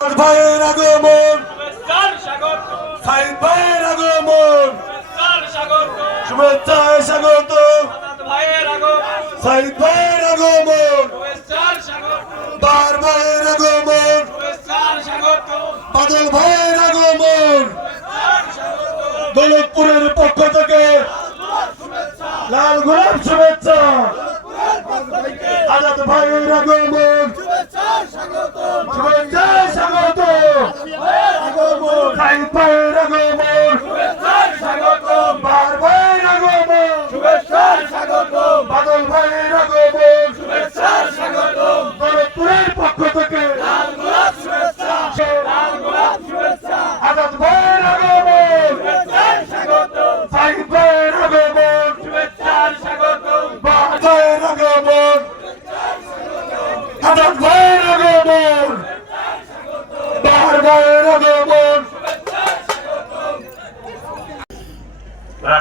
ভাইয়ের আগমন সাইদ ভাইয়ের আগমন শুভেচ্ছার স্বাগত সাইদ ভাইয়ের আগমন বার ভাইয়ের আগমন বাদল ভাইয়ের আগমন দৌলতপুরের পক্ষ থেকে লাল গোলাপ শুভেচ্ছা। আজাদ ভাইয়ের আগমন শুভেচ্ছার স্বাগত শুভেচ্ছায় স্বাগত সাইদ ভাইয়ের আগমন শুভেচ্ছার স্বাগত বার ভাইয়ের আগমন শুভেচ্ছার স্বাগত বাদল ভাইয়ের আগমন শুভেচ্ছার স্বাগত দৌলতপুরের পক্ষ থেকে লাল গোলাপ শুভেচ্ছা লাল গোলাপ শুভেচ্ছা। আজাদ ভাইয়ের আগমন। শুভেচ্ছার স্বাগত সাইদ ভাইয়ের আগমন। শুভেচ্ছার স্বাগত বার ভাইয়ের আগমন। আজাদ ভাইয়ের আগমন। বার ভাইয়ের আগমন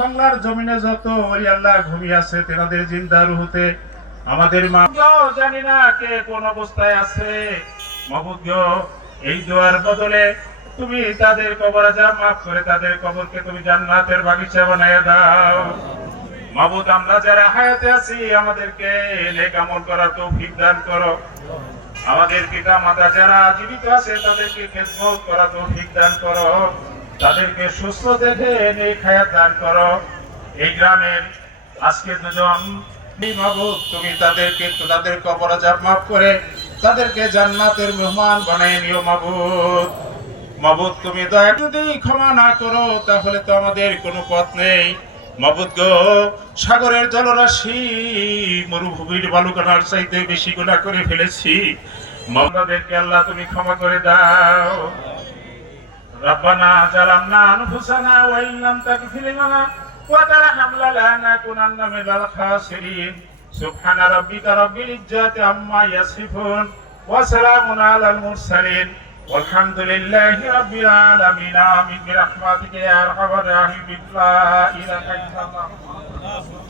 বাংলার জমিনে যত তেনাদের আমাদের মা জানি না কে কোন অবস্থায় আছে। এই দোয়ার বদলে তুমি তাদের কবর যা মাফ করে, তাদের কবরকে তুমি জান্নাতের বাগিচা বানায় দাও। মাহবুদ আমরা যারা হায়াতে আছি, আমাদেরকে নেক আমল করার তৌফিক দান করো। আমাদের পিতা মাতা যারা জীবিত আছে, তাদেরকে খেদমত করা তৌফিক দান করো। তাদেরকে সুস্থ দেখে নেক হায়াত দান করো। এই গ্রামের আজকে দুজন মাহবুব তুমি তাদেরকে তাদের কবর আজাব মাফ করে তাদেরকে জান্নাতের মেহমান বানিয়ে নিও মাহবুব মাবুদ, তুমি দয়া যদি ক্ষমা না করো, তাহলে তো আমাদের কোনো পথ নেই। মাবুদ সাগরের জলরাশি, মরুভূমির বালুকানার চাইতে বেশি গুণা করে ফেলেছি। মামলাদেরকে আল্লাহ তুমি ক্ষমা করে দাও। রব্বানা জালামনা আনফুসানা ওয়া ইল্লাম তাগফির লানা ওয়া তারহামনা লানাকুনান্না খাসিরিন। সুবহানা রাব্বিকা রাব্বিল ইজ্জাতি আম্মা ইয়াসিফুন ওয়া সালামুন আলাল মুরসালিন। والحمد لله رب العالمين آمين برحمتك يا أرحم الراحمين لا إله إلا الله